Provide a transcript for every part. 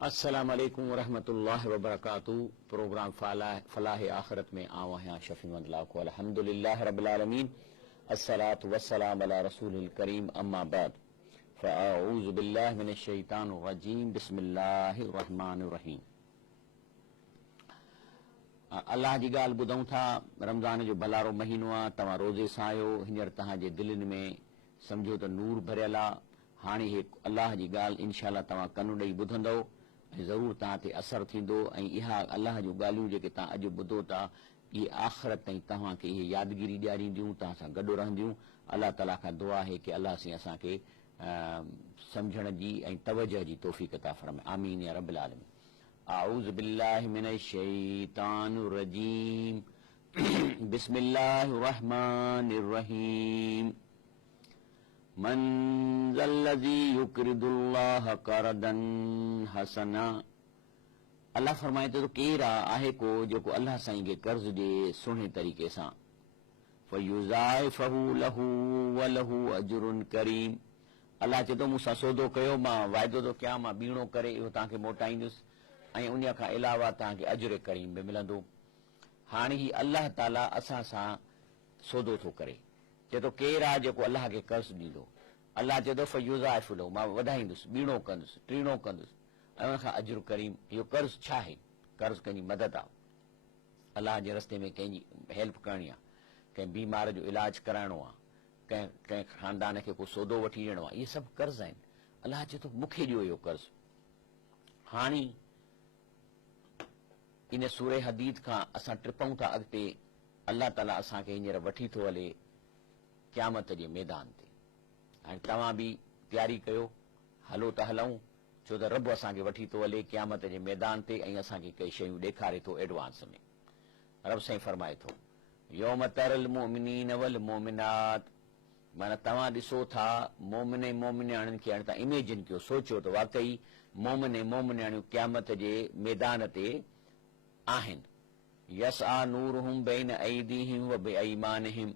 अस्सलाम वालेकुम वरहमतुल्लाहि वबरकातुहू। प्रोग्राम फलाह आखिरत में आवा है शफी लाको अल्हम्दुलिल्लाह रब्बिल आलमीन अस्सलातु वस्सलाम अला रसूलिल करीम अम्मा बाद फ़अऊज़ु बिल्लाहि मिनश शैतानिर रजीम बिस्मिल्लाहिर रहमानिर रहीम। अल्लाह जी ॻाल्हि ॿुधूं था। रमज़ान जो भलारो महीनो आहे। तव्हां रोज़े सां आहियो। हींअर तव्हांजे दिलनि में सम्झो त नूर भरियल आहे। हाणे हे अल्लाह जी ॻाल्हि इनशाअल्लाह तव्हां कनु ॾेई ॿुधंदव ऐं ज़रूरु तव्हां ते असरु थींदो। ऐं इहा अल्लाह जूं ॻाल्हियूं जेके तव्हां अॼु ॿुधो था इहे आख़िरत ताईं तव्हांखे इहे यादगिरी ॾियारींदियूं, तव्हां सां गॾु रहंदियूं। अल्लाह ताला खां दुआ आहे कि अल्लाह साईं असांखे सम्झण जी ऐं तवजह जी तौफ़ीक़ अता फ़रमाए। आमीन या रब्बिल आलमीन। अऊज़ु बिल्लाहि मिनश शैतानिर रजीम बिस्मिल्लाहिर रहमानिर रहीम। मन ज़ल्लज़ी युक़रिदुल्लाह क़रदन हसना। अल्लाह फरमाए थो केरु आहे को जेको अल्लाह साईं खे कर्ज़ ॾिए सुहिणे तरीक़े सां। फ़युज़ाइफ़हु लहू वलहू अजरुन करीम। अल्लाह चए थो मूंसां सौदो कयो, मां वाइदो थो कयां, मां ॿीणो करे इहो तव्हांखे मोटाईंदुसि ऐं उन खां अलावा तव्हांखे अजर करीम बि मिलंदो। हाणे ही अल्लाह ताला असां सां सौदो थो करे। चए थो केरु आहे जेको अल्लाह खे कर्ज़ ॾींदो। अल्लाह चए थो फ़युज़ाइफ़हु लहू, मां वधाईंदुसि, ॿीणो कंदुसि, टीणो कंदुसि ऐं उन खां अजर करीम। इहो कर्ज़ छा आहे? कर्ज़ कंहिंजी मदद आहे। अल्लाह जे रस्ते में कंहिंजी हेल्प करणी आहे, कंहिं बीमार जो इलाज कराइणो आहे, कंहिं ख़ानदान खे को सौदो वठी ॾियणो आहे। इहे सभु कर्ज़ आहिनि। अल्लाह चए थो मूंखे ॾियो इहो कर्ज़। हाणे इन सूरे हदीद खां असां टिपऊं था अॻिते। अल्लाह ताला असांखे हींअर वठी थो हले क़यामत जे मैदान ते। हाणे तव्हां बि तयारी कयो, हलो त हलूं, छो त रब असांखे वठी थो हले क़यामत जे मैदान ते ऐं असांखे कई शयूं ॾेखारे थो एडवांस में। रब साईं फरमाए थो यौम तरल मोमिनीन वल मोमिनात। माना तव्हां ॾिसो था मोमिन ऐं मोमिनियाणियुनि खे। हाणे तव्हां इमेजिन कयो, सोचियो त वाकई मोमिन ऐं मोमिनियाणियूं क़यामत जे मैदान ते आहिनि। यसआ नूरुहुम बैन ऐदीहिम व बिअयमानिहिम।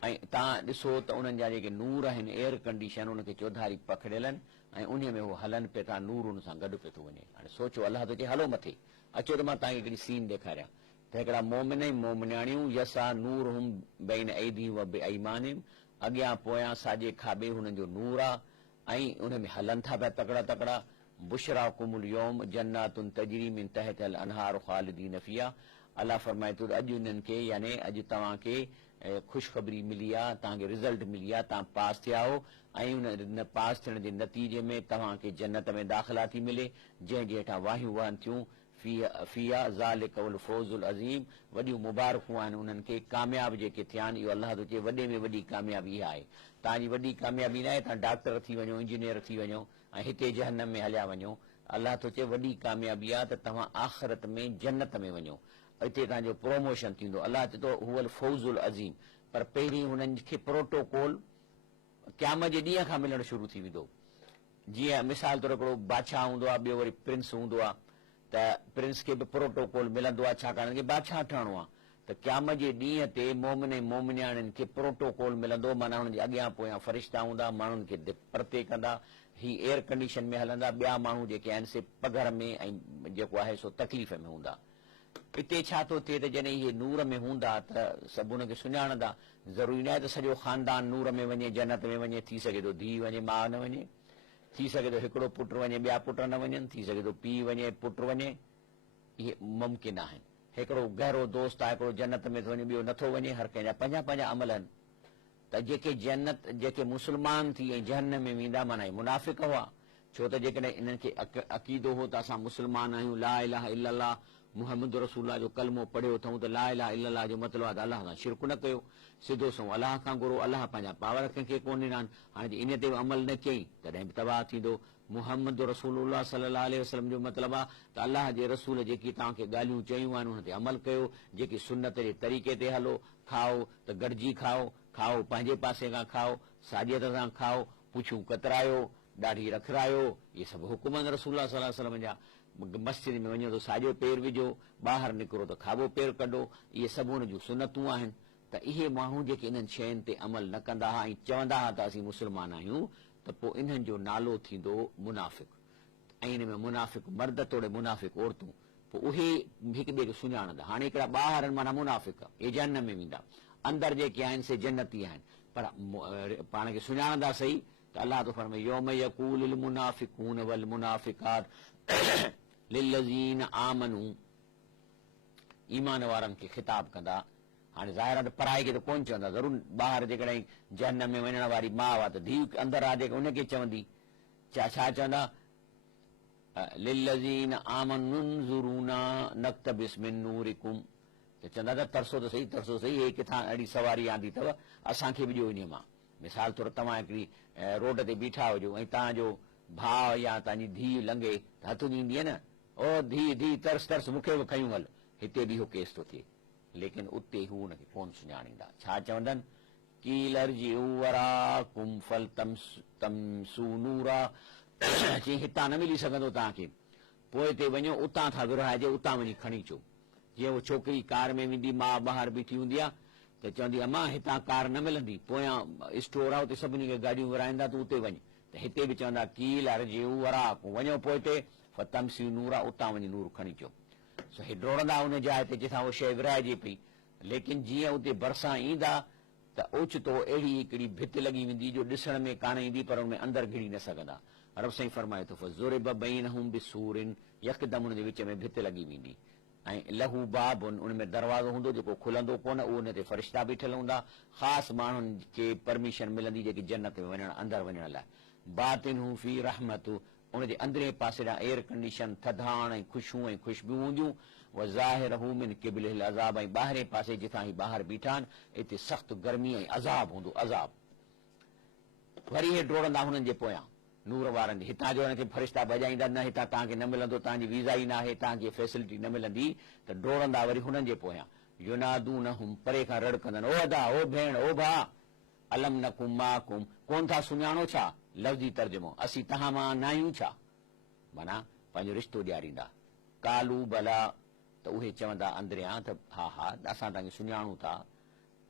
ऐं तव्हां ॾिसो त उन्हनि जा जेके नूर आहिनि, एयर कंडीशन, उनखे चौधारी पखड़ियल आहिनि ऐं उन में उहो हलनि पिया था, नूर उन सां गॾु पियो थो वञे। हाणे सोचो, अल्लाह थो चए हलो मथे अचो त मां तव्हांखे हिकिड़ी सीन ॾेखारियां त हिकिड़ा मोमिन ऐं मोमिनियाणियूं यसा नूरुहुम बैन ऐदीहिम व बिअयमानिहिम। अॻियां पोयां साॼे खाॿे हुननि जो नूर आहे ऐं उन में हलनि था पिया तकड़ा तकड़ा। बुशराकुमुल यौम जन्नातुन तजरी मिन तहतिल अनहार ख़ालिदीन फ़ीहा। अल्लाह फरमाए थो अॼु उन्हनि खे, यानी अॼु तव्हांखे ख़ुशख़बरी मिली आहे, तव्हांखे रिज़ल्ट मिली आहे, तव्हां पास थिया हो ऐं उन पास थियण जे नतीजे में तव्हांखे जन्नत में दाख़िला थी मिले, जंहिंजे हेठां वाहियूं वहनि थियूं। फ़ीहा ज़ालिकल फ़ौज़ुल अज़ीम। वॾियूं मुबारकूं आहिनि उन्हनि खे, कामयाब जेके थिया आहिनि। इहो अल्लाह थो चए वॾे में वॾी कामयाबी इहा आहे। तव्हांजी वॾी कामयाबी न आहे तव्हां डॉक्टर थी वञो, इंजीनियर थी वञो ऐं हिते जहन्नम में हलिया वञो। अल्लाह थो चए वॾी कामयाबी आहे त तव्हां आख़िरत में जन्नत में वञो, हिते तव्हांजो प्रोमोशन थींदो। अल्लाह चए थो हुवल फ़ौज़ुल अज़ीम। पर पहिरीं हुननि खे प्रोटोकॉल क़यामत जे ॾींहं खां मिलणु शुरू थी वेंदो। जीअं मिसाल तौर हिकिड़ो बादशाह हूंदो आहे, ॿियो वरी प्रिंस हूंदो आहे, त प्रिंस खे बि प्रोटोकॉल मिलंदो आहे, छाकाणि हुनखे बादशाह ठहणो आहे। त क़यामत जे ॾींहं ते मोमिन ऐं मोमिनियाणियुनि खे प्रोटोकॉल मिलंदो, माना हुननि जे अॻियां पोयां फ़रिश्ता हूंदा, माण्हुनि खे परते कंदा, ही एयर कंडीशन में हलंदा, ॿिया माण्हू जेके आहिनि से पघर में ऐं जेको आहे सो तकलीफ़ में हूंदा। हिते छा थो थिए त जॾहिं इहे नूर में हूंदा त सभु हुनखे सुञाणंदा। ज़रूरी न आहे त सॼो ख़ानदान नूर में वञे, जन्नत में वञे। थी सघे थो धीउ वञे, माउ न वञे, थी सघे थो हिकिड़ो पुटु वञे, ॿिया पुट न वञनि, थी सघे थो पीउ वञे, पुटु वञे। इहे मुमकिन आहिनि। हिकिड़ो गहरो दोस्त आहे, हिकिड़ो जन्नत में थो वञे, ॿियो नथो वञे। हर कंहिंजा पंहिंजा पंहिंजा अमल आहिनि। त जेके जन्नत, जेके मुस्लमान थी ऐं जहन्नम में वेंदा, माना मुनाफ़िक़ हुआ। छो त जेकॾहिं इन्हनि खे अक़ीदो हो त असां मुस्लमान आहियूं, ला इलाहा इल्लल्लाह मुहम्मद रसूलुल्लाह जो कलमो पढ़ियो अथऊं, त ला इलाहा इल्लल्लाह जो मतिलबु आहे त अलाह सां शिरक न कयो, सिधो सो अलाह खां घुरो। अलाह पंहिंजा पावर कंहिंखे कोन ॾिना आहिनि। हाणे जे इन ते बि अमल न कयईं तॾहिं बि तबाह थींदो। मुहम्मद रसूलुल्लाह सल्लल्लाहु अलैहि वसल्लम जो मतिलबु आहे त अलाह जे रसूल जेकी तव्हांखे ॻाल्हियूं चयूं आहिनि उन ते अमल कयो। जेकी सुन्नत जे तरीक़े ते हलो, खाओ त गॾिजी खाओ, खाओ पंहिंजे पासे खां खाओ, साॼियत सां खाओ, पुछूं कतरायो, ॾाढी रखरायो। इहे सभु हुकुम आहिनि रसूलुल्लाह सल्लल्लाहु अलैहि वसल्लम जा। मस्जिद में वञो त साॼो पेर विझो, ॿाहिरि निकिरो त खाॿो पेर कढो। इहे सभु हुन जूं सुनतूं आहिनि। त इहे माण्हू जेके इन्हनि शयुनि ते अमल न कंदा हुआ ऐं चवंदा हुआ त असीं मुस्लमान आहियूं, त पोइ इन्हनि जो नालो थींदो मुनाफ़िक़। ऐं इन में मुनाफ़िक मर्द तोड़े मुनाफ़िक औरतूं, पोइ उहे हिक ॿिए खे सुञाणंदा। हाणे हिकिड़ा ॿाहिरि आहिनि माना मुनाफ़िक, इहे जहन्नम में वेंदा, अंदरि जेके आहिनि से जन्नती आहिनि, पर पाण खे सुञाणंदा सही त अलाह तो फरमाए यौम यक़ूलुल मुनाफ़िक़ून वल मुनाफ़िक़ात लिल्लज़ीन आमनू, ईमान वारनि खे ख़िताब कंदा। हाणे ज़ाहिर आहे त पढ़ाई खे त कोन चवंदा, ज़रूरु ॿाहिरि जेकॾहिं जहन्नम में वञण वारी माउ आहे त धीउ अंदरि आहे जेके उनखे चवंदी, छा चवंदा लिल्लज़ीन आमनू उन्ज़ुरूना नक्तबिस मिन नूरिकुम, त चवंदा त तरसो त सही हे किथां अहिड़ी सवारी आंदी अथव, असांखे बि ॾियो इन मां। मिसाल तौरु तव्हां हिकिड़ी रोड ते बीठा हुजो ऐं तव्हांजो भाउ या तव्हांजी धीउ लंघे त हथ ॾींदी आहे न, ओ धी तरस तरस मूंखे बि खयूं हल, हिते बि इहो केस थो थिए। लेकिन उते हू हुनखे कोन सुञाणींदा, छा चवंदनि कील अर्जिऊ वराकुम फलतमसू नूरा, चई हितां न मिली सघंदो तव्हांखे, पोइ हिते वञो उतां था विरहाइजे, उतां वञी खणी अचो। जीअं उहो छोकिरी कार में वेंदी, माउ ॿाहिरि बीठी हूंदी आहे त चवंदी अम्मा हितां कार न मिलंदी, पोयां स्टोर आहे उते सभिनी खे गाॾियूं विराईंदा, तूं उते वञ। त हिते बि चवंदा कील अर्जिऊ वराकुम, वञो पोइ हिते फतमसी नूरा, उतां वञी नूर खणी अचो। हे डोड़ंदा हुन जाइ ते जिथां उहा शइ विराइजे पई, लेकिन जीअं उते भरिसां ईंदा त ओचितो अहिड़ी हिकिड़ी भित लॻी वेंदी जो ॾिसण में कान ईंदी, पर हुन में अंदरि घिड़ी न सघंदा। रब साईं फरमाए थो फ़ज़ुरिब बैनहुम बिसूरिन, यकदमि हुन जे विच में भित लॻी वेंदी, ऐं लहू बाबुन, उन में दरवाज़ो हूंदो जेको खुलंदो कोन, उहो हुन ते फ़रिश्ता बीठल हूंदा, ख़ासि माण्हुनि खे परमिशन मिलंदी जेकी जन्नत में वञण, अंदरि वञण लाइ। बातिनहू फी रहमतु, उनजे अंदरे पासे ॾांहुं एयर कंडीशन, थधाण ऐं ख़ुशियूं ऐं ख़ुशबूं हूंदियूं। व ज़ाहिरहू मिन क़िबलिल अज़ाब, ऐं ॿाहिरे पासे जिथां ही ॿाहिरि बीठा आहिनि हिते सख़्तु गर्मी ऐं अज़ाब हूंदो, अज़ाब। वरी हे डोड़ंदा हुननि जे पोयां नूर वारनि, हितां जो हुनखे फ़रिश्ता भॼाईंदा, न हितां तव्हांखे न मिलंदो, तव्हांजी वीज़ा ई न आहे, तव्हांखे फैसिलिटी न मिलंदी, त डोड़ंदा वरी हुननि जे पोयां। युनादूनहुम, परे खां रड़कंदनि, ओ अदा, ओ भेण, ओ भाउ, अलम नकुम माकुम, कोन था सुञाणो छा? लफ़्ज़ी तर्जुमो, असीं तव्हां मां न आहियूं छा? माना पंहिंजो रिश्तो ॾियारींदा। कालू भला, त उहे चवंदा अंदरियां त हा हा असां तव्हांखे सुञाणूं था।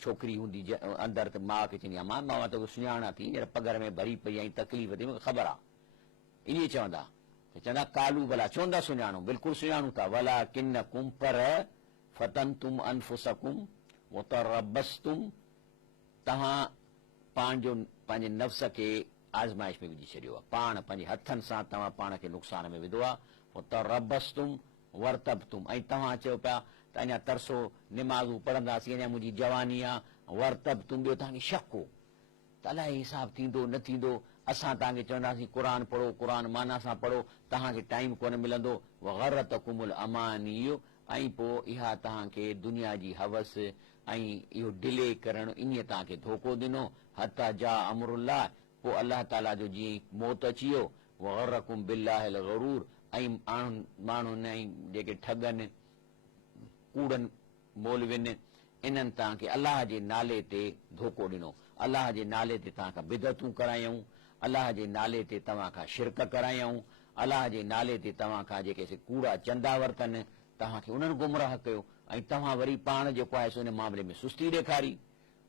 छोकिरी हूंदी अंदरि त माउ खे चवंदी आहे मां तोखे सुञाणा थी, हींअर पगर में भरी पई ऐं तकलीफ़ थी, मूंखे ख़बर आहे, इन चवंदा। चवंदा कालू भला, चवंदा सुञाणो, बिल्कुलु सुञाणूं था। वला किन्नकुम, पर फतनतुम अनफुसकुम वतरबस्तुम, तव्हां पंहिंजे नफ़्स खे आज़माइश में विझी छॾियो आहे, पाण पंहिंजे हथनि सां तव्हां पाण खे नुक़सान में विधो आहे। वतरबस्तुम वर्तबतुम, ऐं तव्हां चयो पिया त अञा तरसो, निमाज़ूं पढ़ंदासीं, अञा मुंहिंजी जवानी आहे। वर्तबतुम, ॿियो तव्हांखे शक हो त अलाए हिसाब थींदो न थींदो, असां तव्हांखे चवंदासीं क़ुर पढ़ो, क़ुर माना सां पढ़ो, तव्हांखे टाइम कोन मिलंदो। वग़रतकुमुल अमानियु, ऐं पोइ इहा तव्हांखे दुनिया जी हवस ऐं इहो डिले करणु, इन तव्हांखे धोखो ॾिनो। हता जा अमरुल्लाह, पोइ अलाह ताला जो जीअं मौत अची वियो। वग़रकुम बिल्लाहिल ग़रूर, ऐं माण्हुनि ऐं जेके ठगनि कूड़नि मौलवियुनि, इन्हनि तव्हांखे अलाह जे नाले ते धोखो ॾिनो, अलाह जे नाले ते तव्हांखां बिदतूं करायूं, अलाह जे नाले ते तव्हां खां शिरक करायूं, अलाह जे नाले ते तव्हां खां जेके कूड़ा चंदा वरितनि, तव्हांखे उन्हनि गुमराह कयो, ऐं तव्हां वरी पाण जेको आहे सो इन मामले में सुस्ती ॾेखारी।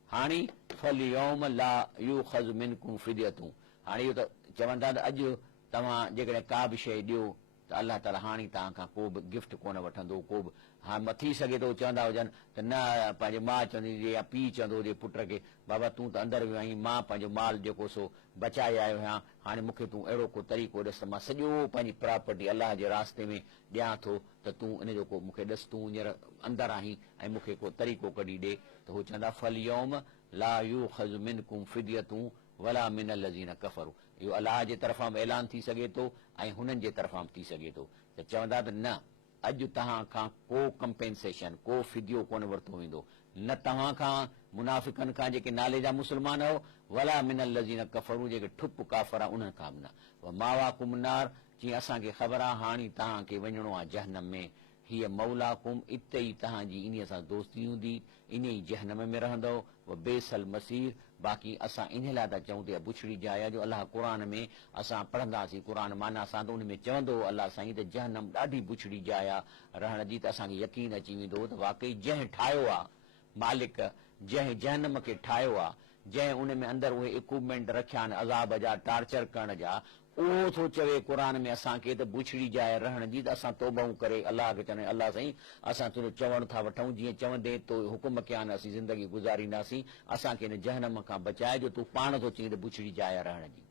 हाणे फलयौम ला यूख़ज़ मिनकुम फ़िदियतूं, हाणे इहो त चवंदा त अॼु तव्हां जेकॾहिं का बि शइ ॾियो त अलाह ताला हाणे तव्हां खां को बि गिफ्ट कोन वठंदो, को बि। हा थी सघे थो चवंदा हुजनि त न, पंहिंजे माउ चवंदी हुजे या पीउ चवंदो हुजे पुट खे, बाबा तूं त अंदरि वियो आहीं, मां पंहिंजो माल जेको सो बचाए आयो आहियां, हाणे मूंखे तूं अहिड़ो को तरीक़ो ॾिस त मां सॼो पंहिंजी प्रॉपर्टी अलाह जे रास्ते में ॾियां थो, त तूं इन जो को मूंखे ॾिस, तूं हींअर अंदरि आहीं ऐं मूंखे को तरीक़ो कढी ॾे। त हू चवंदा फलयौम ला यूख़ज़ मिनकुम फ़िदियतूं वला मिनल लज़ीन कफ़रू, इहो अलाह जे तरफ़ां बि ऐलान थी सघे थो ऐं हुननि जे तरफ़ां बि थी सघे थो। त चवंदा त न, अॼु तव्हां खां को कंपेंसेशन, को फिदियो कोन वरितो वेंदो, न तव्हां खां मुनाफ़िकनि खां जेके नाले जा मुस्लमान हो, वला मिनल लज़ीन कफ़रू, जेके ठुप काफ़र आहे उन्हनि खां बि न। मावाकुम नार, जीअं असांखे ख़बर आहे हाणे तव्हांखे वञिणो आहे जहन्नम में, हीअ मौलाकुम, इते ई तव्हांजी इन सां दोस्ती हूंदी, इन ई जहन्नम में रहंदव। व बेसल मसीर, बाक़ी असां इन लाइ था चऊं त बुछड़ी जाइ आहे, जो अलाह क़ुर में असां पढ़ंदासीं क़ुर माना सां, त उन में चवंदो अलाह साईं त जहन्नम ॾाढी बुछड़ी जाइ आहे रहण जी, त असांखे यकीन अची वेंदो त वाक़ई जंहिं ठाहियो आहे मालिक, जंहिं जहन्नम खे ठाहियो आहे, जंहिं उन में अंदरि उहे इक्विपमेंट रखिया आहिनि अज़ाब जा टार्चर करण जा, उहो थो चवे क़ुर में असांखे त बुछड़ी जाइ रहण जी, त असां तौबऊं करे अलाह खे चवंदा अलाह साईं असां तुंहिंजो चवण था वठूं, जीअं चवंदे तो हुकुम कया आहिनि असीं ज़िंदगी गुज़ारींदासीं, असांखे हिन जहनम खां बचाए जो तूं पाण थो चई त बुछड़ी जाइ रहण जी।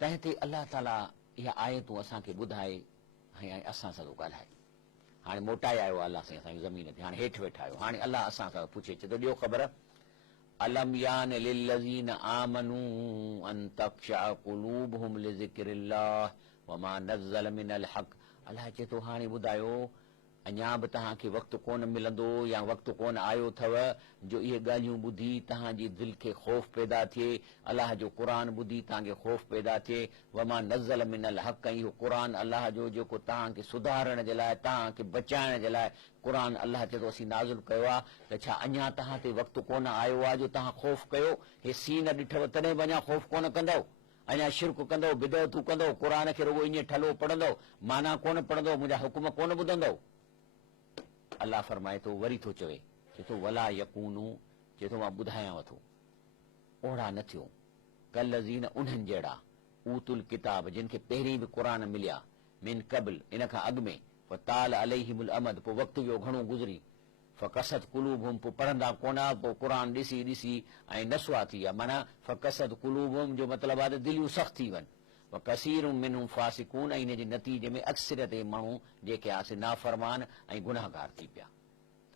तंहिं ते अलाह ताला इहा आयतूं असांखे ॿुधाए ऐं असां सां थो ॻाल्हाए। हाणे मोटाए आयो अलाह साईं असांजी ज़मीन ते, हाणे हेठि वेठा आहियो। हाणे अलाह असां सां पुछे चए थो ॾियो ख़बर अलम यान लिल्लज़ीन आमनू अन तख़शअ क़ुलूबुहुम लिज़िक्रिल्लाह वमा नज़्ज़ल मिनल हक़। अलाह चए थो हाणे ॿुधायो अञा बि तव्हांखे वक़्तु कोन मिलंदो या वक़्तु कोन आयो अथव जो इहे ॻाल्हियूं ॿुधी तव्हांजी दिलि खे ख़ौफ़ पैदा थिए, अलाह जो क़ुर ॿुधी तव्हांखे ख़ौफ़ पैदा थिए। वमा नज़्ज़ल मिनल हक़, इहो क़ुर अलाह जो जेको तव्हांखे सुधारण जे लाइ तव्हांखे बचाइण जे लाइ क़ुर अलाह चए थो असीं नाज़िल कयो आहे, त छा अञा तव्हां ते वक़्तु कोन आयो आहे जो तव्हां ख़ौफ़ कयो? हे सीन ॾिठव तॾहिं बि अञा ख़ौफ़ कोन कंदव? अञा शिरक कंदव, बिदअतूं कंदव, क़ुर खे रुॻो ईअं ठलो पढ़ंदव, माना कोन पढ़ंदव, मुंहिंजा हुकुम कोन ॿुधंदव? अलाह फरमाए थो, वरी थो चवे, चए थो वला यकूनू, चए थो मां ॿुधायांव थो ओड़ा न थियो कल्लज़ीन उन्हनि जहिड़ा ऊतुल किताब जिन खे पहिरीं बि क़ुर मिलिया मिन क़ब्ल इन खां अॻु में फताल अलैहिमुल अमद, पोइ वक़्तु वियो घणो गुज़री, फ़कसत कुलूबुहुम, पोइ पढ़ंदा कोन, पोइ क़ुर ॾिसी ॾिसी ऐं नसवा थी विया, माना फ़कसत कुलूबुहुम जो मतिलबु आहे त दिलियूं सख़्त थी वञनि, व कसीरुम मिनहुम फासिकून, ऐं इन जे नतीजे में अक्सरियत माण्हू जेके आहे से नाफ़रमान ऐं गुनाहगार थी पिया।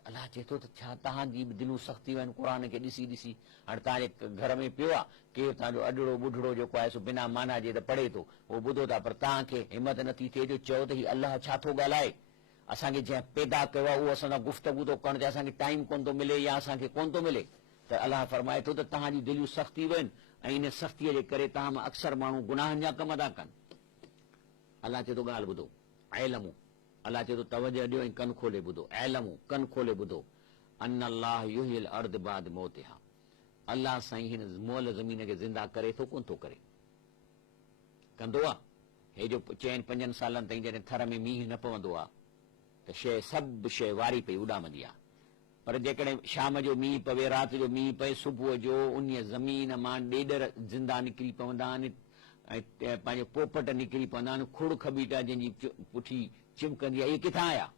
अलाह चए थो त छा तव्हांजी बि दिलियूं सख़्त थी वञनि क़ुर खे ॾिसी ॾिसी? हाणे तव्हांजे घर में पियो आहे केरु तव्हांजो अॾड़ो ॿुढड़ो जेको आहे सो बिना माना जे त पढ़े थो, उहो ॿुधो था, पर तव्हांखे हिमत नथी थिए जो चओ त हीउ अलाह छा थो ॻाल्हाए? असांखे जंहिं पैदा कयो आहे उहो असां सां गुफ़्तगू थो करण ते असांखे टाइम कोन थो मिले या असांखे कोन थो मिले, त अलाह फरमाए थो त तव्हांजी दिलियूं सख़्त थी वञनि ऐं इन सख़्तीअ जे करे तव्हां मां अक्सर माण्हू गुनाहनि जा कम था कनि। अलाह चए थो ॻाल्हि ॿुधो, ऐलमू, अलाह चए थो तवजो ॾियो ऐं कन खोले ॿुधो, ऐलमू कन खोले ॿुधो, अन अल्लाह युहिल अर्द बाद मौतिहा, अलाह साईं हिन मोल ज़मीन खे ज़िंदा करे थो कोन थो करे? कंदो आहे। हे जो 4-5 सालनि ताईं जॾहिं थर में मींहुं न पवंदो आहे त शइ सभु शइ वारी पई उॾामंदी आहे, पर जेकॾहिं शाम जो मींहुं पवे, राति जो मींहुं पए, सुबुह जो उन ज़मीन मां ॾेॾर ज़िंदा निकिरी पवंदा आहिनि ऐं पंहिंजे पोपट निकिरी पवंदा आहिनि, खुड़ खबीटा जंहिंजी पुठी चिमकंदी आहे, इहे किथां आया?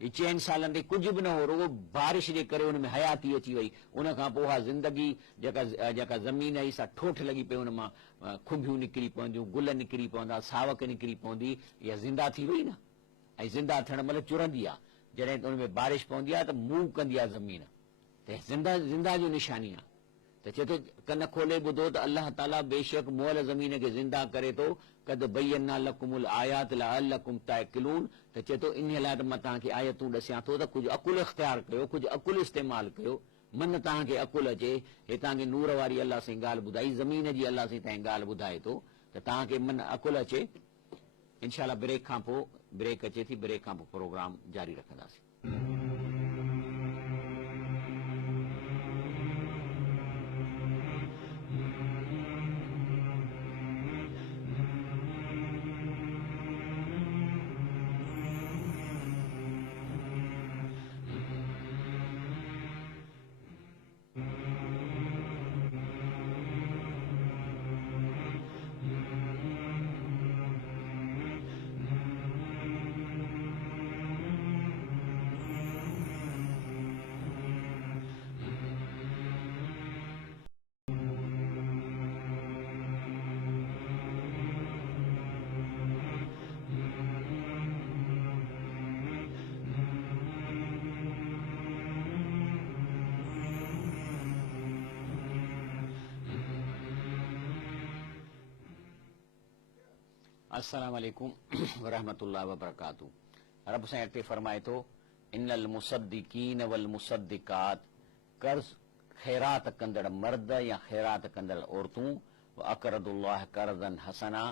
इहे 4 सालनि ते कुझु बि न हो, रुॻो बारिश जे करे उन में हयाती अची वई, उन खां पोइ हा ज़िंदगी जेका ज़मीन आई सा ठोठ लॻी पई, उन मां खुंबियूं निकिरी पवंदियूं, गुल निकिरी पवंदा, सावक निकिरी पवंदी, इहा ज़िंदा थी वई न। ऐं ज़िंदा थियण महिल चुरंदी आहे, जॾहिं उन में बारिश पवंदी आहे त मूव कंदी आहे ज़मीन, त ज़िंदा जो निशानी आहे। त चए थो कन खोले ॿुधो त अलाह ताला बेशक मोल ज़मीन खे ज़िंदा करे थो, कद बय्यना लकुमुल आयात लअल्लकुम ताक़िलून, त चए थो इन लाइ त मां तव्हांखे आयतूं ॾसियां थो त कुझु अकुल इख़्तियार कयो, कुझु अकुल इस्तेमालु कयो, मन तव्हांखे अकुल अचे। हे तव्हांखे नूर वारी अलाह साईं ॻाल्हि ॿुधाई, ज़मीन जी अलाह साईं तव्हांखे ॻाल्हि ॿुधाए थो त तव्हांखे मन अकुल अचे। इनशाला ब्रेक खां पोइ, ब्रेक अचे थी, ब्रेक खां पोइ प्रोग्राम जारी रखंदासीं। अस्सलाम वालेकुम वरहमतुल्लाहि वबरकातुहू। रब साईं अॻिते फरमाए थो, इन्नल मुसद्दिकीन वल मुसद्दिकात, कर्ज़ ख़ैरात कंदड़ मर्द या ख़ैरात कंदड़ औरतूं, अक़रदुल्लाह कर्ज़न हसना,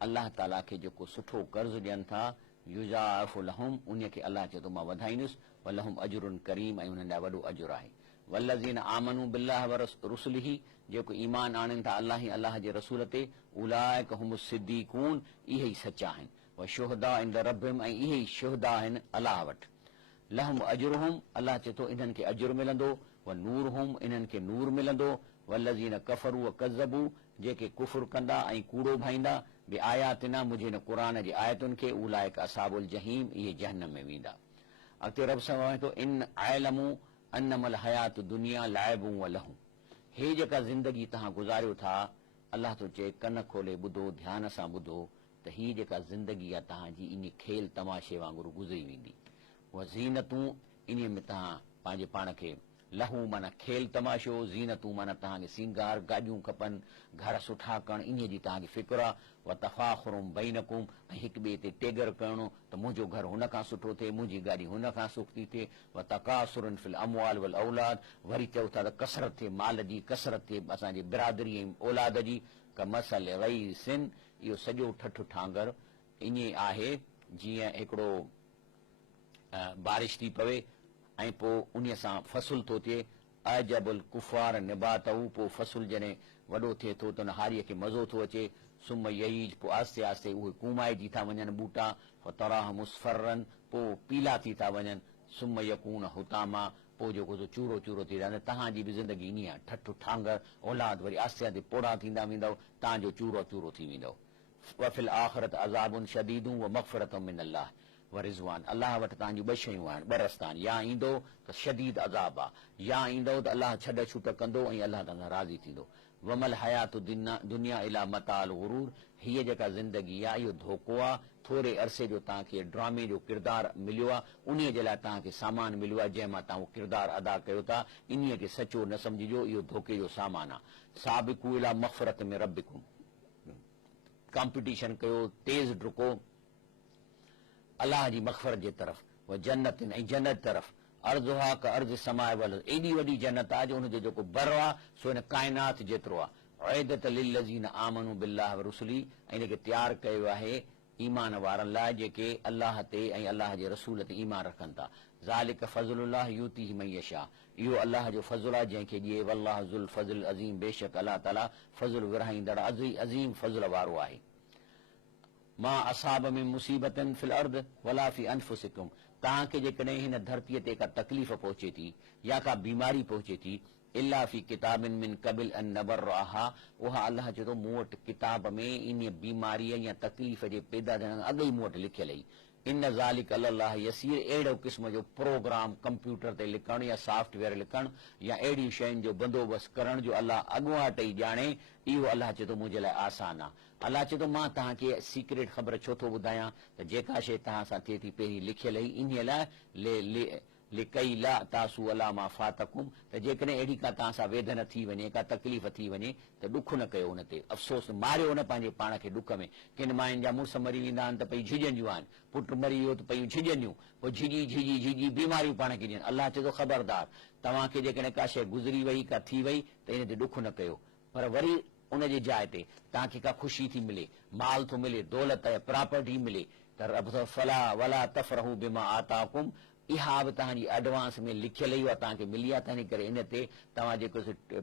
अलाह ताला खे जेको सुठो कर्ज़ ॾियनि था, युज़ाअफ़ु लहुम, उन खे अलाह चए थो मां वधाईंदुसि, वलहुम अजरुन करीम, ऐं उन्हनि लाइ वॾो अजुर आहे। वल्लज़ीन आमनू बिल्लाह व रुसुलिही, जेको ईमान आणनि था अलाह ऐं अलाह जे रसूल ते, उलाइक हुमुस सिद्दीक़ून, इहे ई सचा आहिनि, व शुहदा इंद रब्बिहिम, ऐं इहे ई शुहदा आहिनि अलाह वटि। लहुम अजरुहुम, अलाह चए थो इन्हनि खे अजुर मिलंदो, व नूर हुम इन्हनि खे नूर मिलंदो, वल्लज़ीन कफ़रू व कज़्ज़बू जेके कुफ़्र कंदा ऐं कूड़ो भाईंदा बि आयातिना मुंहिंजे हिन क़ुरान जी आयतुनि खे उलाइक असाबुल जहीम इहे जहन्नम में वेंदा। अॻिते रब फरमाए थो इन आयलमू अन्नमल हयात दुनिया लाइबू व लहू, हे जेका ज़िंदगी तव्हां गुज़ारियो था, अलाह थो चए कन खोले ॿुधो ध्यान सां ॿुधो त हीअ जेका ज़िंदगी आहे तव्हांजी इन खेल तमाशे वांगुरु गुज़री वेंदी। उहा ज़ीनतूं इन में तव्हां पंहिंजे पाण खे लहू माना खेल तमाशो, ज़ीनतूं माना तव्हांखे सिंगार गाॾियूं खपनि, घर सुठा करणु, इन जी तव्हांखे फिक्र आहे। व तफ़ाख़ुरुम बैनकुम ऐं हिक ॿिए ते टेगर करणो त मुंहिंजो घर हुन खां सुठो थिए, मुंहिंजी गाॾी हुन खां सुठी थिए। व तकासुरन फिल अमवाल वल औलाद, वरी चओ था त कसरत थिए माल जी, कसरत थिए असांजी बिरादरी ऐं औलाद जी। कमसल गैसिन, इहो सॼो ठठु ठांगर ईअं आहे जीअं हिकिड़ो बारिश थी पवे ऐं पोइ उन सां फसुल थो थिए। अजबुल कुफ़ार निबातऊ, पोइ फसुल जॾहिं वॾो थिए थो त उन हारीअ खे मज़ो थो अचे। सुम यईज, पोइ आस्ते आस्ते उहे कुमाइजी था वञनि ॿूटा। तराह मुसफरन, पोइ पीला थी था वञनि। सुम यकून हुतामा, पोइ जेको चूरो चूरो थी रहंदो। तव्हांजी बि ज़िंदगी ईअं आहे, ठठु ठांगर औलाद, वरी आस्ते आस्ते पोड़ा थींदा वेंदव, तव्हांजो चूरो चूरो थी वेंदव। वफ़िल आख़िरत अज़ाबुन शदीदूं व मग़फ़िरत मिन अल्लाह व रिज़वान, अलाह वटि तव्हांजूं ॿ शयूं आहिनि, ॿ रस्ता आहिनि, या ईंदो त शदीद अज़ाब आहे, या ईंदो त अलाह छॾ छूट कंदो ऐं अलाह तव्हां राज़ी थींदो। वमल हयात दुनिया इला मताल गुरूर, हीअ जेका ज़िंदगी आहे इहो धोखो आहे, थोरे अरसे जो तव्हांखे ड्रामे जो किरदारु मिलियो आहे, उन जे लाइ तव्हांखे सामान मिलियो आहे जंहिंमां तव्हां उहो किरदारु अदा कयो था, इन खे सचो न सम्झिजो, इहो धोखे जो सामान आहे। साबिक़ू इला मग़फ़िरत में रब्बिकुम, कॉम्पिटिशन कयो, तेज़ डुको अलाह जी मग़फ़िरत जे तरफ़, उहा जन्नत ऐं जन्नत तरफ़। अर्ज़ुहा का अर्ज़ समाए वल, एॾी वॾी जन्नत आहे जो हुनजो जेको बर आहे सो हिन काइनात जेतिरो आहे। उइदत लिल्लज़ीन आमनू बिल्लाह व रुसुली, ऐं हिनखे तयारु कयो आहे ईमान वारनि लाइ जेके अलाह ते ऐं अलाह जे रसूल ते ईमान रखनि था। ज़ालिक फ़ज़लुल्लाह यूतीहि मन यशा, इहो अलाह जो फज़ल आहे जंहिंखे ॾिए। वल्लाहु ज़ुल फ़ज़ल अज़ीम, बेशक अलाह ताला फज़ल विरहाईंदड़ अज़ीम फज़ल वारो आहे। मां असाब में मुसीबतन फिल अर्द वला फी अनफुसिकुम, तव्हांखे जेकॾहिं हिन धरतीअ ते का तकलीफ़ पहुचे थी या का बीमारी पहुचे थी, इल्ला फी किताबिन मिन क़बिल अन नबर्रहा, उहा अलाह चए थो मूं वटि किताब में इन बीमारीअ या तकलीफ़ जे पैदा थियण अॻु ई मूं वटि लिखियल ई। इन ज़ालिक अलाह यसीर, अहिड़ो क़िस्म जो प्रोग्राम कंप्यूटर ते लिखणु या सॉफ्टवेयर लिखणु या अहिड़ी शयुनि जो बंदोबस्तु करण जो अलाह अॻुवाट ई ॼाणे, इहो अलाह चए थो मुंहिंजे लाइ आसान आहे। अलाह चए थो मां तव्हांखे सीक्रेट ख़बर छो थो ॿुधायां त जेका शइ तव्हां सां थिए थी पहिरीं लिखियल ई, इन लाइ लिकई ला तासू अला मा फातकुम, त जेकॾहिं अहिड़ी का तव्हां सां वेदन थी वञे, का तकलीफ़ थी वञे त ॾुख न कयो, हुन ते अफ़सोस मारियो न पंहिंजे पाण खे ॾुख में। किन मायुनि जा मुड़ुस मरी वेंदा आहिनि त पई झिझंदियूं आहिनि, पुटु मरी वियो त पयूं झिझंदियूं, पोइ झिझी झिझी झिझी बीमारियूं पाण खे ॾियनि। अलाह चए थो ख़बरदार, तव्हांखे जेकॾहिं का शइ गुज़री वई, का थी वई त इन ते ॾुख न कयो, पर वरी उन जे जाइ ते तव्हांखे का ख़ुशी थी मिले, माल थो मिले, दौलत ऐं प्रॉपर्टी मिले त रब फला वला तफ़रहू बिमा आताकुम, इहा बि तव्हांजी एडवांस में लिखियल ई आहे, तव्हांखे मिली आहे, तंहिं करे इन ते तव्हां जेको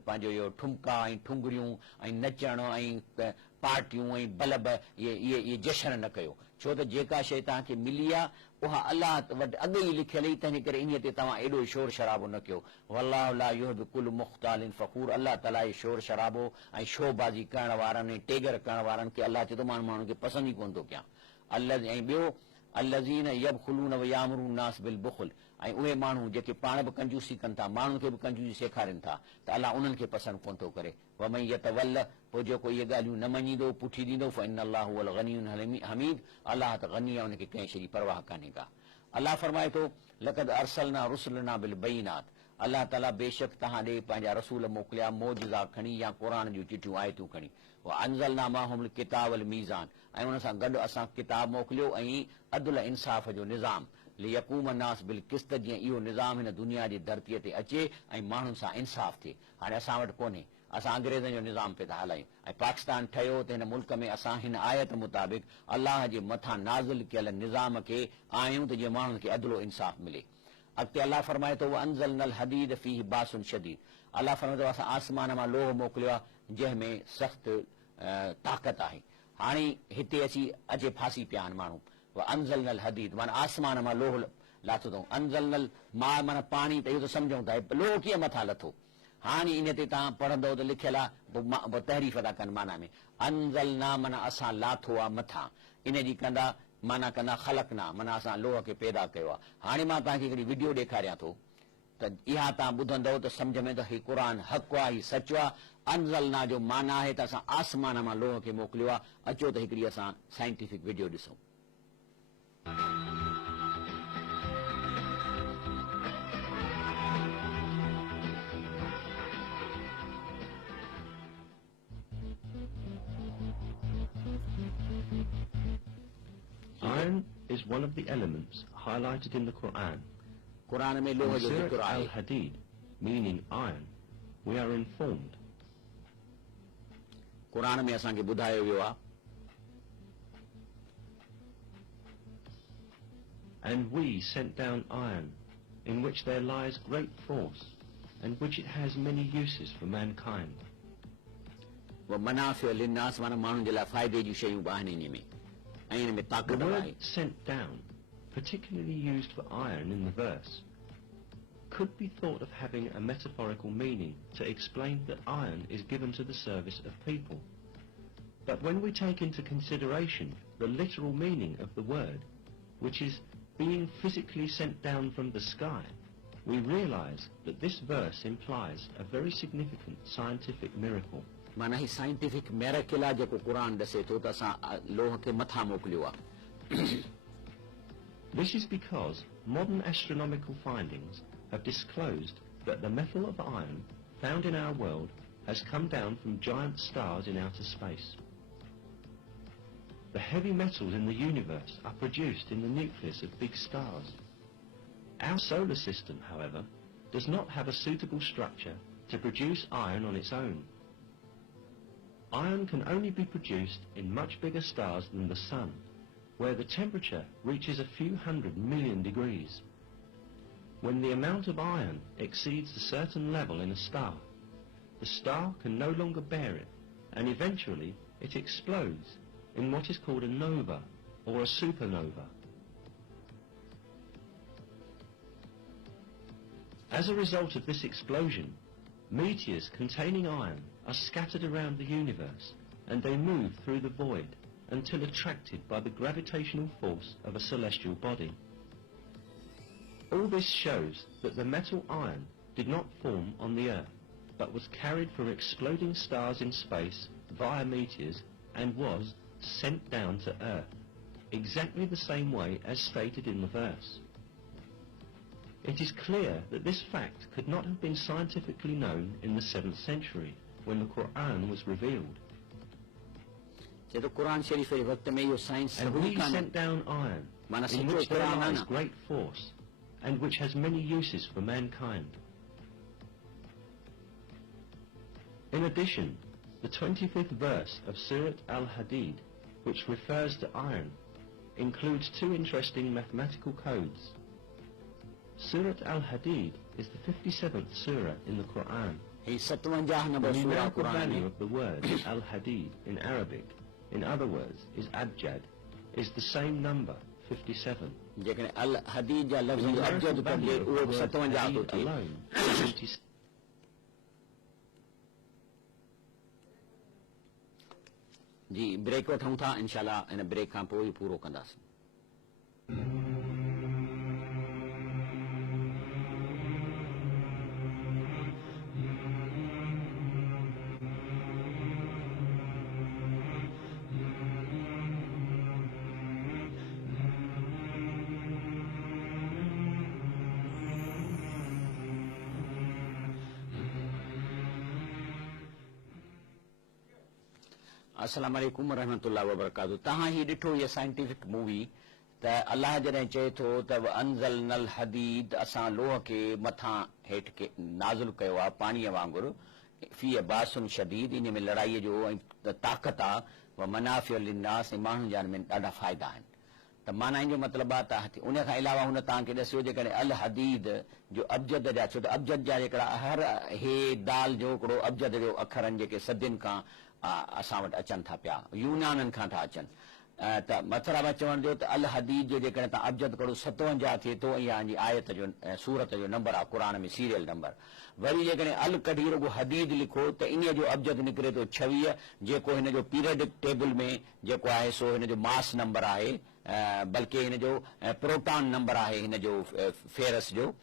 पंहिंजो इहो ठुमका ऐं ठुंगरियूं ऐं नचण ऐं पार्टियूं ऐं बल्ब इहे जशन न कयो, छो त जेका शइ तव्हांखे मिली आहे उहा अलाह वटि अॻु ई लिखियल ई, तंहिं करे इन ते तव्हां एॾो शोर शराबो न कयो। वल्लाहु ला युहिब्बु कुल्ल मुख़्तालिन फ़ख़ूर, अलाह ताला इहे शोर शराबो ऐं शोबाज़ी करण वारनि ऐं टेगर करण वारनि खे अलाह चए थो मां माण्हुनि खे पसंदि ई कोन थो कयां। ऐं ॿियो अल्लज़ीन यबख़ुलून व यामुरून नास बिल बुख़ल, ऐं उहे माण्हू जेके पाण बि कंजूसी कनि था, माण्हुनि खे बि कंजूसी सेखारीनि था, त अलाह उन्हनि खे पसंदि कोन थो करे। वमन यतवल्ल, पोइ जेको इहे ॻाल्हियूं न मञींदो, पुठी ॾींदो, फ़इन अल्लाहु हुवल गनियुल हमीद, अलाह त गनी आहे, उनखे कंहिं शइ जी परवाह कान्हे का। अलाह फरमाए थो लक़द अरसलना रुसलना बिल बैनात, अलाह ताला बेशक तव्हां ॾे पंहिंजा रसूल मोकिलिया मोजिज़ा खणी या क़ुरान जूं चिठियूं आयतूं खणी। अंज़लना माहुम किताबल मीज़ान, ऐं उन सां गॾु असां किताब मोकिलियो ऐं अदल इंसाफ़ जो निज़ाम, लियक़ूम अन्नास बिल क़िस्त, जीअं इहो निज़ाम हिन दुनिया जी धरतीअ ते अचे ऐं माण्हुनि सां इंसाफ़ थिए। हाणे असां वटि कोन्हे, असां अंग्रेज़नि जो निज़ाम पिया था हलायूं ऐं पाकिस्तान ठहियो त हिन मुल्क में असां हिन आयत मुताबिक़ अलाह जे मथां नाज़िल कयल निज़ाम खे आहियूं त जीअं माण्हुनि खे अदलो इंसाफ़ मिले। अॻिते अलाह फरमाए थो अंज़लनल हदीद फीह बासुन शदीद, अलाह फरमाए थो असां आसमान मां लोह मोकिलियो आहे जंहिंमें सख़्तु ताक़त आहे। हाणे हिते अची फासी पिया आहिनि माण्हू, अंज़लनल हदीद माना आसमान मां लोह लाथो अथऊं अनज़लनल मां माना पाणी त इहो त सम्झूं था लोह कीअं मथां लथो हाणे इन ते तव्हां पढ़ंदव त लिखियल आहे पोइ तहरीफ़ था कनि माना में अनज़लना माना असां लाथो आहे मथां इन जी कंदा माना कंदा ख़लक़ना माना असां लोह खे पैदा कयो आहे हाणे मां तव्हांखे हिकिड़ी वीडियो ॾेखारियां थो त इहा तव्हां ॿुधंदव त सम्झ में त हीउ क़ुर हक़ आहे हीउ सचो आहे अनज़लना जो माना आहे त असां आसमान मां लोह खे मोकिलियो आहे अचो त हिकिड़ी असां साइंटिफिक वीडियो ॾिसूं Iron is one of the elements highlighted in the Quran. Quran में लोह In जो ज़िक्र Surat आहे al-Hadid, meaning iron, we are informed Quran में असांखे ॿुधायो वियो आहे and we sent down iron, in which there lies great force, and which it has many uses for mankind. वो मनाफ़िअ लिन्नास माना माण्हुनि जे लाइ फ़ाइदे जूं शयूं बि आहिनि इन में ऐं इन में The ताक़त बि आहे word sent down, particularly used for iron in the verse, could be thought of having a metaphorical meaning to explain that iron is given to the service of people. But when we take into consideration the literal meaning of the word, which is being physically sent down from the sky, we realize that this verse implies a very significant scientific miracle. माना ही scientific miracle आहे जेको क़ुरान ॾसे थो त असां लोह खे मथां मोकिलियो आहे This is because modern astronomical findings have disclosed that the metal of iron found in our world has come down from giant stars in outer space. The heavy metals in the universe are produced in the nucleus of big stars. Our solar system, however, does not have a suitable structure to produce iron on its own. Iron can only be produced in much bigger stars than the Sun, where the temperature reaches a few 100 million degrees. When the amount of iron exceeds a certain level in a star, the star can no longer bear it, and eventually it explodes in what is called a nova or a supernova. As a result of this explosion, meteors containing iron are scattered around the universe, and they move through the void until attracted by the gravitational force of a celestial body. All this shows that the metal iron did not form on the Earth, but was carried from exploding stars in space via meteors and was sent down to Earth, exactly the same way as stated in the verse. It is clear that this fact could not have been scientifically known in the 7th century, when the Quran was revealed. जेतो क़ुरान शरीफ़ जे वक़्त में इहो science And सभु we sent down iron, माना in सचो which there Quran आहे lies न great force, and which has many uses for mankind. In addition, the 25th verse of Surat al-Hadid, which refers to iron, includes two interesting mathematical codes. Surat al-Hadid is the 57th surah in the Quran. He 57 The number सूरा numerical क़ुरान value में of the word al-Hadid in Arabic, in other words, is abjad, is the same number, 57. जेकॾहिं अल हदीद जा लफ़्ज़ The जो numerical अबजद value कजे of the उहो word 57 थो Hadid थिए alone is 87. जी ब्रेक वठूं था इंशाल्लाह इन ब्रेक खां पोइ पूरो कंदासीं अस्सलाम वालेकुम रहमतुल्लाह व बरकातहू तहां ही ॾिठो ये साइंटिफिक मूवी त अल्लाह जॾहिं चए थो त अनज़लनल हदीद असां लोह खे मथां हेठि के नाज़िल कयो आहे पाणीअ वांगुरु फी बासुन शदीद इन में लड़ाईअ जो ऐं ताक़त आहे व मनाफ़िअ लिन्नास ऐं माण्हुनि जा में ॾाढा फ़ाइदा आहिनि त माना इन जो मतिलबु आहे त उन खां अलावा हुन तव्हांखे ॾसियो जेकॾहिं अल हदीद जो अबजद जा छो त अबजद जा हिकिड़ा हर हे दाल जो हिकिड़ो अबजद जो अखरनि जेके सदियुनि खां असां वटि अचनि था पिया यूनाननि खां था अचनि त मथुरा में चवण जो त अल हदीद जो जेकॾहिं तव्हां अबजद करो 57 थिए थो, इहा आयत जो सूरत जो नंबर आहे क़ुर में सीरियल नंबर। वरी जेकॾहिं अल कढी रुगो हदीद लिखो त इन जो अबजद निकिरे थो 26, जेको हिन जो पीरियडिक टेबल में जेको आहे सो हिन जो मास नंबर आहे, बल्कि हिन जो प्रोटॉन नंबर आहे हिन जो फेरस जो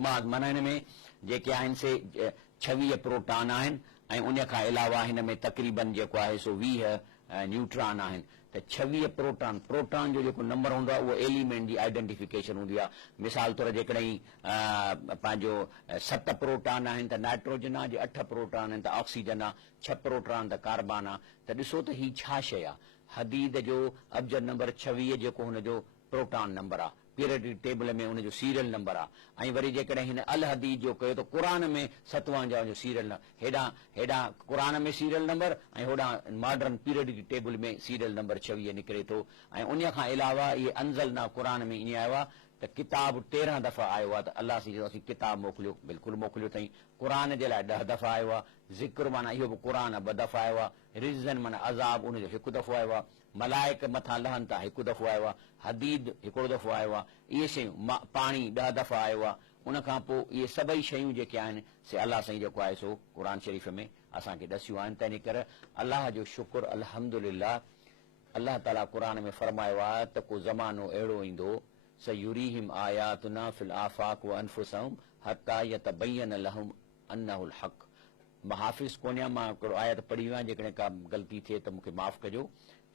माना हिन में जेके आहिनि से 26 प्रोटॉन आहिनि ऐं उन खां अलावा हिन में तक़रीबन जेको आहे सो 20 न्यूट्रॉन आहिनि। त 26 प्रोटॉन जो जेको नंबर हूंदो आहे उहो एलिमेंट जी आइडेंटिफिकेशन हूंदी आहे। मिसाल तौर जेकॾहिं पंहिंजो 7 प्रोटॉन आहिनि त नाइट्रोजन आहे, जे 8 प्रोटॉन आहिनि त ऑक्सीजन आहे, 6 प्रोटॉन त कार्बन आहे। त ॾिसो त हीअ छा शइ आहे, हदीद जो अबजद नंबर 26 जेको हुनजो प्रोटॉन नंबर आहे, पीरियडिक टेबल में हुनजो सीरियल नंबर आहे। ऐं वरी जेकॾहिं हिन अल हदीद जो कयो त क़ुर में 57 जो सीरियल नंबर, हेॾां क़ुर में सीरियल नंबर ऐं होॾां मॉडर्न पीरियडिक टेबल में सीरियल नंबर 26 निकिरे थो। ऐं उन खां अलावा इहे अंज़लना क़ुर में ईअं आयो आहे त किताब 13 दफ़ा आयो आहे, त अलाह सां असीं किताब मोकिलियो, बिल्कुलु मोकिलियो अथई। क़ुर जे लाइ 10 दफ़ा आयो आहे, ज़िक्र माना इहो बि क़ुर 2 दफ़ा आयो आहे, रिज़न माना अज़ाब उनजो 1 दफ़ो आयो आहे, मलाइक मथां लहनि था 1 दफ़ो आयो आहे, हदीद 1 दफ़ो आयो आहे, इहे शयूं पाणी 10 दफ़ा आयो आहे। उन खां पोइ इहे सभई शयूं जेके आहिनि से अलाह साईं जेको आहे सो क़ुर शरीफ़ में असांखे ॾसियूं आहिनि। तंहिं करे अलाह जो शुक्र अल्हम्दुलिल्लाह, अलाह ताला क़ुर में फरमायो आहे त को ज़मानो अहिड़ो ईंदो सयुरीहिम आयातुना फिल आफाक व अनफुसहुम हत्ता यतबय्यन लहुम अन्नहुल हक़। मां हाफ़िज़ कोन आहियां, मां हिकिड़ो आयत पढ़ी वियो आहियां, जेकॾहिं का ग़लती थिए त मूंखे माफ़ कजो,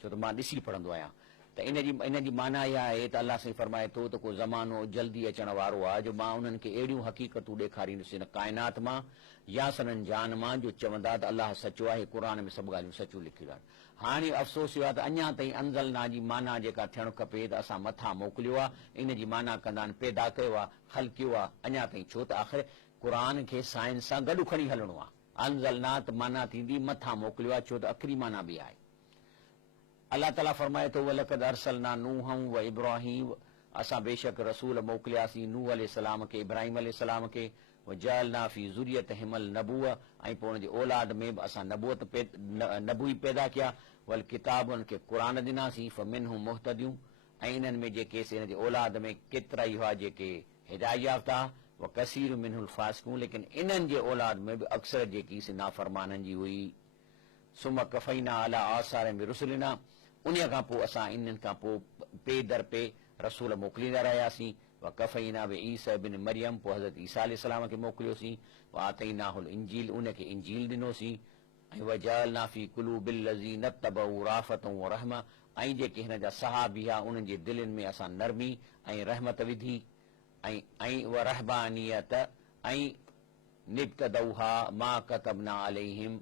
छो त मां ॾिसी पढ़ंदो आहियां। त इन जी माना इहा आहे त अलाह साईं फरमाए थो त को ज़मानो जल्दी अचण वारो आहे जो मां उन्हनि खे अहिड़ियूं हक़ीक़तूं ॾेखारींदुसि हिन काइनात मां या सननि जान मां जो चवंदा त अलाह सचो आहे, क़ुर में सभु ॻाल्हियूं सचूं लिखियूं आहिनि। हाणे अफ़सोस इहो आहे त अञा ताईं अंज़लना जी माना जेका थियणु खपे त असां मथां मोकिलियो आहे, इन जी माना कंदा आहिनि पैदा कयो आहे, ख़लकियो आहे, अञा ताईं छो त आख़िर क़ुर खे साइंस सां गॾु खणी हलणो आहे। अंज़लना त माना थींदी मथां मोकिलियो आहे, छो त आख़िरी माना बि आहे। अलाह ताला फरमाए थो वलक़द अरसलना नूहं व इब्राहीम, असां बेशक रसूल मोकिलियासीं नूह अलैहिस्सलाम खे, इब्राहिम अलैहिस्सलाम खे, व जअलना फी ज़ुरियतिहिमल नबुव्व, ऐं पोइ हुनजी औलाद में बि असां नबूई पैदा कया, वल किताबनि खे क़ुर ॾिनासीं फमिनहुम मुहतदियूं, ऐं इन्हनि में जेके हिन जी औलाद में केतिरा ई हुआ जेके हिदायत याफ़्ता व कसीर मिनहुल फासिकून, लेकिन इन्हनि जे औलाद में बि अक्सर जेकी नाफ़रमाननि जी हुई। सुम कफ़ैना अला आसारिहिम बिरुसुलिना, उन खां पोइ असां इन्हनि खां पोइ पे दर पे रसूल मोकिलींदा रहियासीं। व कफ़ैना बि ईसा बिन मरियम, पोइ हज़रत ईसा अलैहिस्सलाम खे मोकिलियोसीं, व आतैनाहुल इंजील, उनखे इंजील ॾिनोसीं, ऐं वजअलना फी क़ुलूबिल लज़ीन तबऊ राफ़तun व रहमा, ऐं जेके हिन जा सहाबी आहे उन्हनि जे दिलनि में असां नरमी ऐं रहमत विधी, ऐं व रहबानियत ऐं निब्तदऊहा मा कतबना अलैहिम।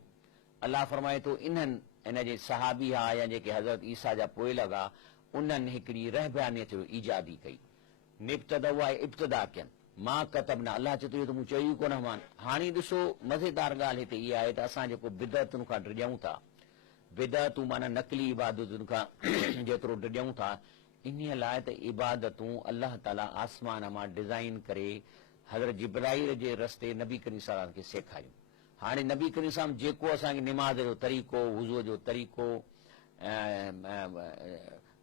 अलाह फरमाए थो इन्हनि इन जे सहाबी या जेके हज़रत ईसा जा पोइ लॻा उन्हनि हिकिड़ी रहबानियत जो ईजादी कई। निब्तदऊ आहे इब्तिदा कयनि, मां कतबना, अलाह चए थो इहो त मूं चयो ई कोन मान। हाणे ॾिसो मज़ेदार ॻाल्हि हिते इहा आहे त असां जेको बिदअतुनि खां डिॼूं था, बिदअतूं माना नकली इबादतुनि खां जेतिरो डिॼूं था, इन लाइ त इबादतूं अलाह ताला आसमान मां डिज़ाइन करे हज़रत जिब्राईल जे रस्ते नबी करीम सल्लल्लाहु अलैहि वसल्लम खे सेखारियूं। हाणे नबी करीम सल्लल्लाहु अलैहि वसल्लम जेको असांखे निमाज़ जो तरीक़ो, वुज़ूअ जो तरीक़ो,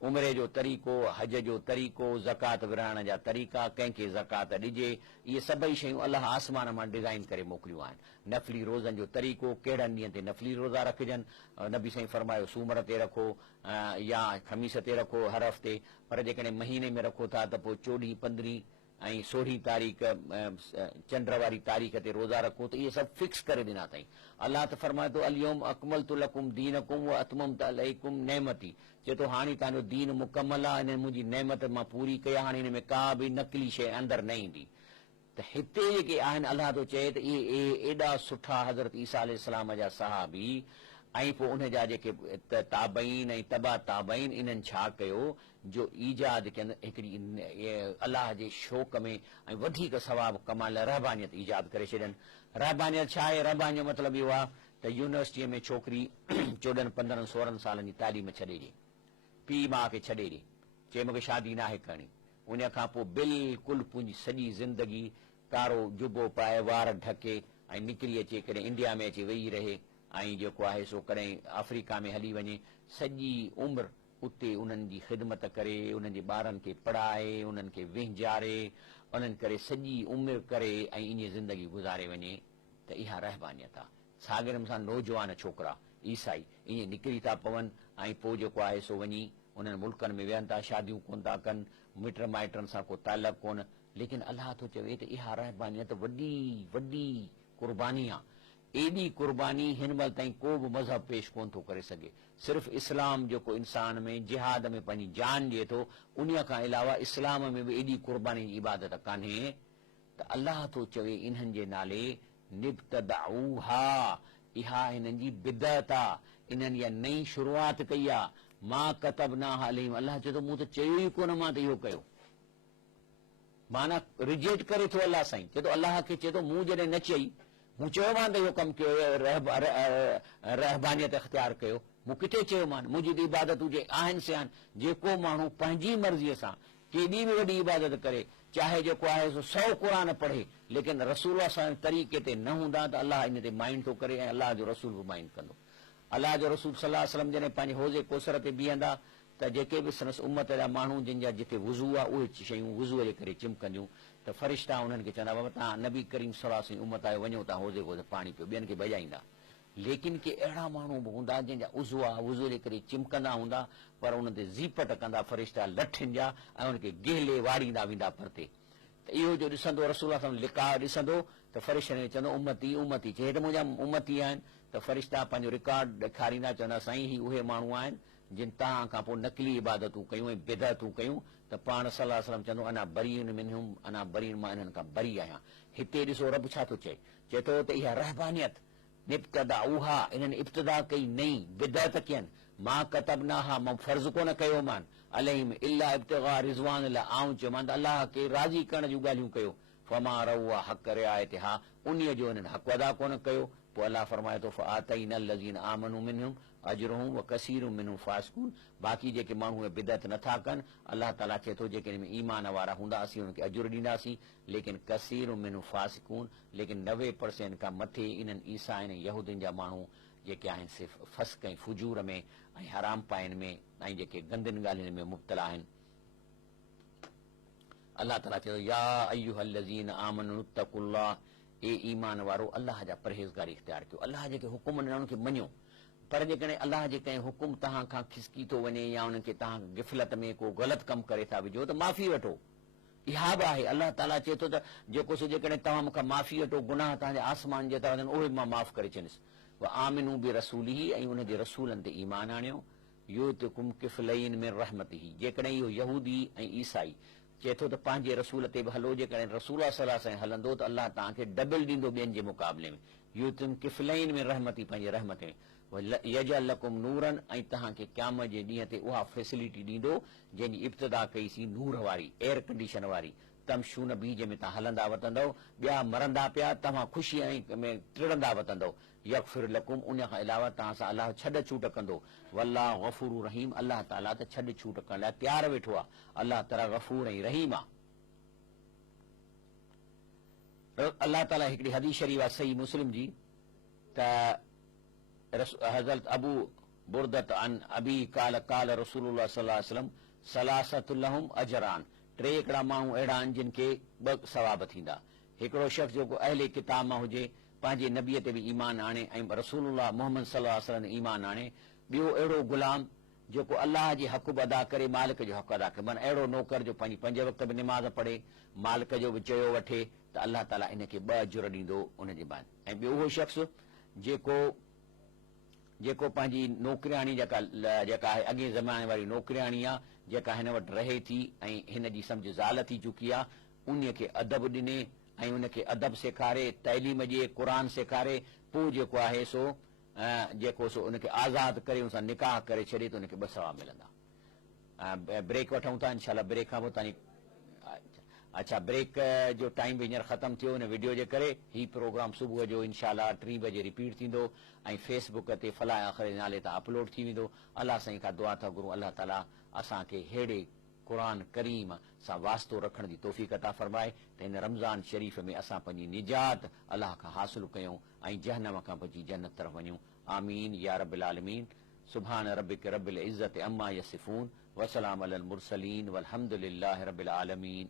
उमिरे जो तरीक़ो, हज जो तरीक़ो, ज़कात विराइण जा तरीक़ा, कंहिंखे ज़कात ॾिजे, इहे सभई शयूं अलाह आसमान मां डिज़ाइन करे मोकिलियूं आहिनि। नफ़ली रोज़नि जो तरीक़ो, कहिड़नि ॾींहंनि ते नफ़ली रोज़ा रखिजनि, नबी साईं फरमायो सूमर ते रखो या ख़मीस ते रखो हर हफ़्ते, पर जेकॾहिं महीने में रखो था त पोइ 14, 15 ऐं 16 तारीख़ चंड वारी तारीख़ ते रोज़ा रखो, त इहे सभु फिक्स करे ॾिना अथई। अलाह त फरमाए थो अल्यौम अकमलतु लकुम दीनकुम व अतममतु अलैकुम नेमती, चए थो हाणे तव्हांजो दीन मुकमल आहे, इन मुंहिंजी नेमत मां पूरी कई, हाणे हिन में का बि नकली शइ अंदरि न ईंदी। त हिते जेके आहिनि अलाह थो चए त इहे एॾा सुठा हज़रत ईसा अलैहिस्सलाम जा सहाबी ऐं पोइ उन जा जेके ताबईन ऐं तबा ताबईन, इन्हनि छा कयो जो ईजाद कयनि हिकिड़ी अलाह जे शौक़ में ऐं वधीक सवाबु कमाइण लाइ रहबानियत ईजाद करे छॾनि। रहबानियत छा आहे? रहबानियत मतिलबु इहो आहे त यूनिवर्सिटीअ में छोकिरी 14, 15, 16 सालनि जी तालीम छॾे ॾे, पीउ माउ खे छॾे ॾे, चए मूंखे शादी नाहे करणी, उन खां पोइ बिल्कुलु पंहिंजी सॼी ज़िंदगी कारो जुबो पाए, वार ढके ऐं निकिरी अचे, कॾहिं इंडिया में अची वेही रहे, ऐं जेको आहे सो कॾहिं अफ्रीका में हली वञे, सॼी उमिरि उते उन्हनि जी ख़िदमत करे, उन्हनि जे ॿारनि खे पढ़ाए, उन्हनि खे विंजारे, उन्हनि करे सॼी उमिरि करे ऐं ईअं ज़िंदगी गुज़ारे वञे, त इहा रहबानियत आहे। साॻिए नमूने सां नौजवान छोकिरा ईसाई ईअं निकिरी था पवनि ऐं पोइ जेको आहे सो वञी उन्हनि मुल्कनि में विहनि था, शादियूं कोन था कनि, मिट माइटनि सां को तालुक़ कोन, लेकिन अलाह थो चवे त इहा रहबानियत वॾी वॾी कुर्बानी आहे। एॾी कुर्बानी हिन महिल ताईं को बि मज़हब पेश कोन थो करे सघे। सिर्फ़ु इस्लाम जेको इंसान में जिहाद में पंहिंजी जान ॾिए थो, उन खां अलावा इस्लाम में बि एॾी कुर्बानी जी इबादत कान्हे। त अलाह थो चवे इन्हनि जे नाले निब्तदाऊहा, इहा हिननि जी बिदअत आहे, इन्हनि इहा नई शुरूआत कई आहे। मां कतबनाहा अलैहिम, अलाह चए थो मूं त चयो ई कोन मां त इहो कयो, माना रिजेक्ट करे थो अलाह साईं। चए थो अलाह खे चए थो मूं जॾहिं न चई, मूं चयो मान त इहो कमु कयो, रहबानियत इख़्तियार कयो, मूं किथे चयो मान, मुंहिंजी त इबादत हुजे। आहिनि सियान जेको माण्हू पंहिंजी मर्ज़ीअ सां केॾी बि वॾी इबादत करे, चाहे जेको आहे सो 100 क़ुरान पढ़े, लेकिन रसूल सां तरीक़े ते न हूंदा त अलाह इन ते माइंड थो करे ऐं अलाह जो रसूल बि माइंड कंदो। अलाह जो रसूल सल्लल्लाहु अलैहि वसल्लम जॾहिं पंहिंजे हौज़े कौसर ते बीहंदा त जेके बि संदसि उम्मत जा माण्हू जिन जा जिते वुज़ू आहे उहे शयूं वुज़ूअ जे करे चिमकंदियूं, त फ़रिश्ता उन्हनि खे चवंदा बाबा तव्हां नबी करीम सल्लल्लाहु अलैहि वसल्लम उम्मत आयो, वञो तव्हां हौज़े को पाणी पियो, ॿियनि खे भॼाईंदा। लेकिन के अहिड़ा माण्हू बि हूंदा जंहिंजा उज़ू आहे वुज़ू जे करे चिमकंदा हूंदा, पर उन ते ज़ीपट कंदा फ़रिश्ता लठिन जा ऐं उनखे गेले वाड़ींदा वेंदा परते। त इहो जो ॾिसंदो रसूल सां लिका ॾिसंदो त फ़रिश्तनि चवंदो उम्मती उम्मती, चए त मुंहिंजा उम्मती आहिनि, त फ़रिश्ता पंहिंजो रिकॉर्ड ॾेखारींदा, चवंदा साईं ही उहे माण्हू आहिनि जिन तव्हां खां पोइ नकली इबादतूं कयूं ऐं बिदअतूं कयूं, त पाण सल्लल्लाहु अलैहि वसल्लम चवंदो अना बरीन मिनहुम, अना बरीन, मां इन्हनि खां बरी आहियां। हिते ॾिसो रब छा थो चए, चए थो त इहा रहबानियत निब्तदाऊहा, इन्हनि इब्तिदा कई नई बिदअत कयनि, मां कतबनाहा, मां फर्ज़ कोन कयो मान अलैहिम इल्ला इब्तिगा रिज़वान ला, आऊं चयोमान त अलाह खे राज़ी करण जूं ॻाल्हियूं कयो। फमा रउआ हक़ रिआयतिहा, उन्हीअ जो इन्हनि हक़ अदा कोन कयो। पोइ अलाह फरमाए थो फ़आतैना लज़ीना आमनू मिनहुम अजरहुम व कसीरुम मिनहुम फासिकून, बाक़ी जेके माण्हू बिदअत नथा कनि, अलाह ताला चए थो जेके में ईमान वारा हूंदा असीं उन्हनि खे अजुर ॾींदासीं, लेकिन कसीरुम मिनहुम फासिकून, लेकिन 90% खां मथे इन्हनि ईसा ऐं यहूदियुनि जा माण्हू जेके आहिनि सिर्फ़ु फ़स्क़ ऐं फुजूर में ऐं हराम पाइनि में ऐं जेके गंदियुनि ॻाल्हियुनि में मुब्तला आहिनि। अलाह ताला चए थो या अय्युहल्लज़ीन आमनू इत्तक़ुल्लाह, ए ईमान वारो अलाह जा परहेज़गारी इख़्तियार कयो, अलाह जेके हुकुम ॾिना उन्हनि खे मञो। पर जेकॾहिं अलाह जे कंहिं हुकुम तव्हां खां खिसकी थो वञे या उन्हनि खे तव्हां गिफ़लत में को ग़लति कमु करे था विझो त माफ़ी वठो। इहा बि आहे, अलाह ताला चए थो त जेको सो जेकॾहिं तव्हां मूंखां माफ़ी वठो, गुनाह तव्हांजे आसमान जे था वञनि उहे मां माफ़ करे छॾींदुसि। व आमिनू बि रसूलिही, ऐं उनजे रसूलनि ते ईमान आणियो। युतिकुम किफ़लैन मिन रहमतिही, जेकॾहिं इहो यहूदी ऐं ईसाई चए थो त पंहिंजे रसूल ते बि हलो, जेकॾहिं रसूल सल्लल्लाहु अलैहि वसल्लम हलंदो त अलाह तव्हांखे डबल ॾींदो ॿियनि जे मुक़ाबले में। युतिकुम किफ़लैन मिन रहमती, पंहिंजे रहमत में। यजअल लकुम नूरन, ऐं तव्हांखे क़यामत जे ॾींहं ते उहा फैसिलिटी ॾींदो जंहिंजी इब्तिदा कईसीं नूर वारी, एयर कंडीशन वारी। तमशून बीज में तव्हां हलंदा वतंदव, ॿिया मरंदा पिया तव्हां ख़ुशी में टिड़ंदा वतंदव। यग़फिर लकुम, उन खां अलावा तव्हां सां अलाह छॾ छूट कंदो। वल्लाहु गफ़ूरुर रहीम, अलाह ताला त छॾ छूट करण लाइ तयारु वेठो आहे। अलाह ताला गफ़ूर ऐं रहीम आहे। अलाह ताला हिकिड़ी हदीस शरीफ आहे सही मुस्लिम जी, त हज़रत अबू बुरदत अन अबी काल काल रसूलुल्लाह सल्लल्लाहु अलैहि वसल्लम सलासतु लहुम अजरान, टे हिकिड़ा माण्हू अहिड़ा आहिनि जिन खे 2 सवाब थींदा। हिकिड़ो शख़्स जेको अहले किताब मां हुजे, पंहिंजे नबीअ ते बि ईमान आणे ऐं रसूलुल्लाह मोहम्मद सल्लल्लाहु अलैहि वसल्लम ईमान आणे। ॿियो अहिड़ो गुलाम जेको अलाह जे हक़ बि अदा करे, मालिक जो हक़ अदा करे, माना अहिड़ो नौकर जो पंहिंजी 5 वक़्त बि निमाज़ पढ़े, मालिक जो बि चयो वठे, त अलाह ताला इनखे 2 अजुर ॾींदो उनजे बाद। ऐं ॿियो उहो शख़्स जेको पंहिंजी नौकरियाणी जेका आहे अॻे ज़माने वारी नौकरियाणी आहे, जेका हिन वटि रहे थी ऐं हिन जी सम्झ ज़ाल थी चुकी आहे, उन खे अदब ॾिने ऐं उनखे अदब सेखारे, तइलीम ॾिए, क़ुरान सेखारे, पोइ जेको आहे सो उनखे आज़ादु करे उन सां निकाह करे छॾे त उनखे 2 सवाब मिलंदा। ब्रेक वठूं था, इनशाला ब्रेक खां पोइ तव्हांजी अच्छा ब्रेक जो टाइम बि हींअर ख़तमु थियो हिन वीडियो जे करे। ही प्रोग्राम सुबुह जो इनशाला 3 बजे रिपीट थींदो ऐं फेसबुक ते फलाह आख़िर नाले तां अपलोड थी वेंदो। अलाह साईं खां दुआ था घुरूं, अलाह ताला असांखे अहिड़े क़ुरान करीम सां वास्तो रखण जी तौफ़ीक़ अता फरमाए त हिन रमज़ान शरीफ़ में असां पंहिंजी निजात अलाह खां हासिल कयूं ऐं जहन्नम खां बची जन्नत तरफ़ वञूं। आमीन या रब्बिल आलमीन। सुभान रब्बिक रब्बिल इज्जति अम्मा यसिफून व सलाम अलल मुरसलीन वल्हम्दुलिल्लाहि रब्बिल आलमीन।